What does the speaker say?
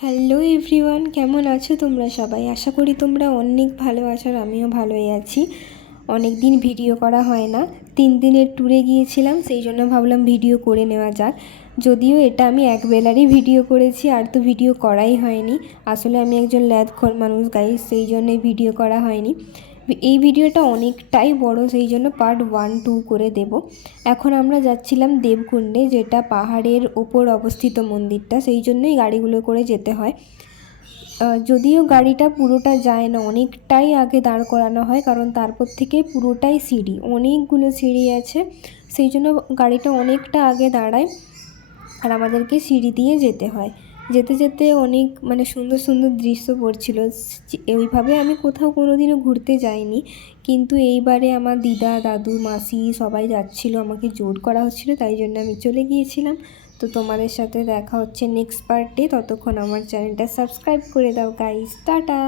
Hello everyone, কেমন আছো তোমরা সবাই? আশা করি তোমরা অনেক ভালো আছো আর আমিও ভালোই আছি। অনেক দিন ভিডিও করা হয় না, 3 দিনের ট্যুরে গিয়েছিলাম, সেই জন্য ভাবলাম ভিডিও করে নেওয়া যাক। যদিও এটা আমি একবেলারই ভিডিও করেছি, আর তো ভিডিও করাই হয়নি। আসলে আমি একজন ল্যাদখোর মানুষ গাইস, সেই জন্যই ভিডিও করা হয়নি। এই ভিডিওটা অনেকটাই বড়, সেই জন্য পার্ট 1, 2 করে দেব। এখন আমরা যাচ্ছিলাম দেবকুণ্ডে, যেটা পাহাড়ের ওপর অবস্থিত মন্দিরটা, সেই জন্যই গাড়িগুলো করে যেতে হয়। যদিও গাড়িটা পুরোটা যায় না, অনেকটাই আগে দাঁড় করানো হয়, কারণ তারপর থেকে পুরোটাই সিঁড়ি, অনেকগুলো সিঁড়ি আছে, সেই জন্য গাড়িটা অনেকটা আগে দাঁড়ায় আর আমাদেরকে সিঁড়ি দিয়ে যেতে হয়। যেতে যেতে অনেক সুন্দর সুন্দর দৃশ্য পড়ছিল। ওইভাবে আমি কোথাও কোনোদিনও ঘুরতে যাইনি, কিন্তু এইবারে আমার দিদা, দাদু, মাসি সবাই যাচ্ছিল, আমাকে জোর করা হচ্ছিল, তাই জন্য আমি চলে গিয়েছিলাম। তো তোমাদের সাথে দেখা হচ্ছে নেক্সট পার্টে। ততক্ষণ আমার চ্যানেলটা সাবস্ক্রাইব করে দাও গাইস। টাটা।